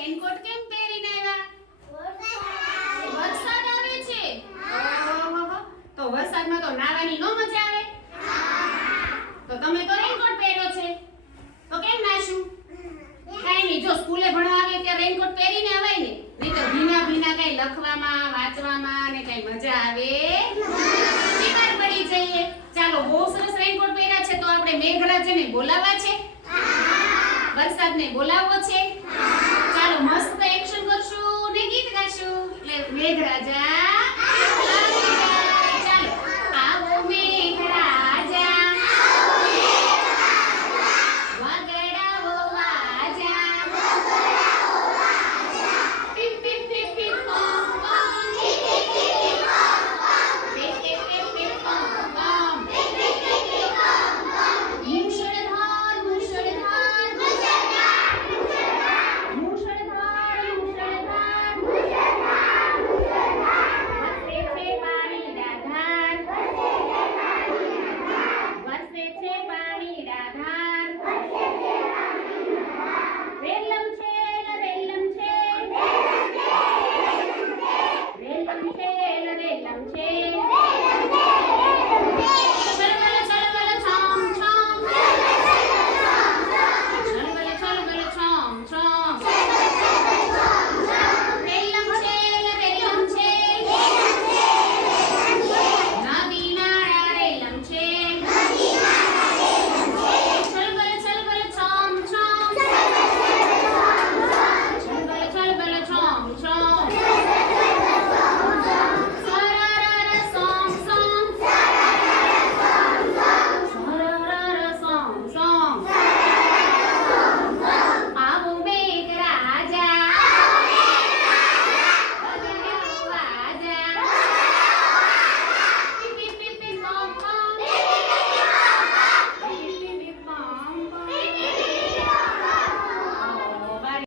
Raincoat કેમ પહેરીને આવ્યા? વરસાદ આવે છે. ઓહોહો. તો વરસાદમાં તો નાવાની નો મજા આવે. તો તમે તો રેનકોટ પહેર્યો છે. તો કેમ નાશું? કાઈ નહીં, જો સ્કૂલે ભણવા આવે ત્યારે રેનકોટ પહેરીને આવાય ને. નહીં તો ભીના ભીના કઈ લખવામાં, વાંચવામાં ને કઈ મજા આવે બીમાર પડી જઈએ. ચાલો, બહુ સરસ રેનકોટ પહેર્યા છે, તો આપણે મેઘરાજાને બોલાવવા છે. વરસાદને બોલાવવો છે.